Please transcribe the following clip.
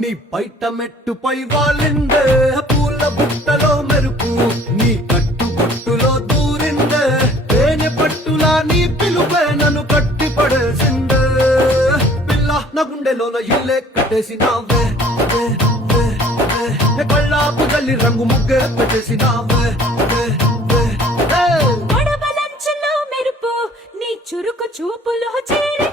నీ పైట మెట్టుపై వాలిందే పూల బుట్టలో మెరుపు నీ కట్టుబొట్టులో దూరిందే తేనె పట్టులా నీ పిలుపే నన్ను కట్టి పడేసిందే పిల్ల నా గుండెలోన ఇల్లే కట్టేసినావే కళ్ళాపు జల్లి రంగు ముగ్గే పెట్టేసినావే మెరుపు నీ చురుకు చూపులో చేరి